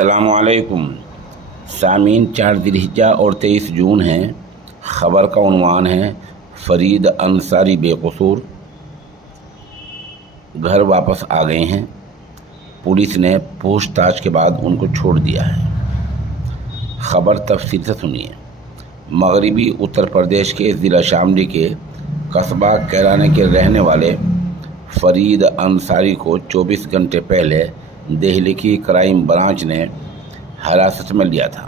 अस्सलाम वालेकुम सामीन। 4 ज़िलहिज्जा और 23 जून हैं। ख़बर का उन्वान है फरीद अंसारी बेकसूर घर वापस आ गए हैं। पुलिस ने पूछताछ के बाद उनको छोड़ दिया है। ख़बर तफसील से सुनिए। मगरबी उत्तर प्रदेश के ज़िला शामली के कस्बा कैराने के रहने वाले फरीद अंसारी को 24 घंटे पहले दिल्ली की क्राइम ब्रांच ने हिरासत में लिया था।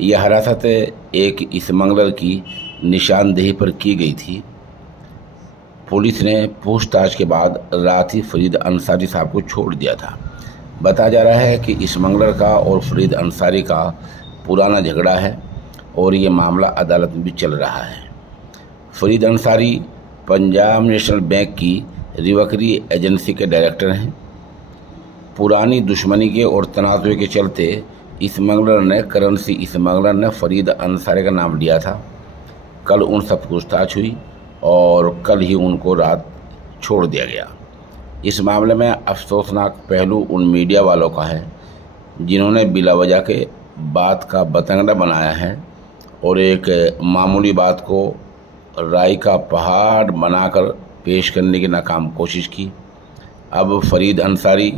यह हिरासत एक स्मगलर की निशानदेही पर की गई थी। पुलिस ने पूछताछ के बाद रात ही फरीद अंसारी साहब को छोड़ दिया था। बताया जा रहा है कि स्मगलर का और फरीद अंसारी का पुराना झगड़ा है और ये मामला अदालत में भी चल रहा है। फरीद अंसारी पंजाब नेशनल बैंक की रिकवरी एजेंसी के डायरेक्टर हैं। पुरानी दुश्मनी के और तनाज़ुए के चलते करेंसी स्मगलर ने फरीद अंसारी का नाम लिया था। कल उनसे पूछताछ हुई और कल ही उनको रात छोड़ दिया गया। इस मामले में अफसोसनाक पहलू उन मीडिया वालों का है जिन्होंने बिला वजह के बात का बतंगड़ा बनाया है और एक मामूली बात को राय का पहाड़ बनाकर पेश करने की नाकाम कोशिश की। अब फरीद अंसारी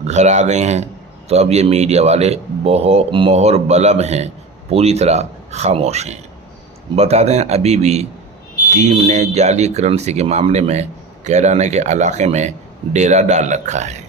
घर आ गए हैं तो अब ये मीडिया वाले मोहर बलब हैं, पूरी तरह खामोश हैं। बता दें अभी भी टीम ने जाली करेंसी के मामले में कैराने के इलाके में डेरा डाल रखा है।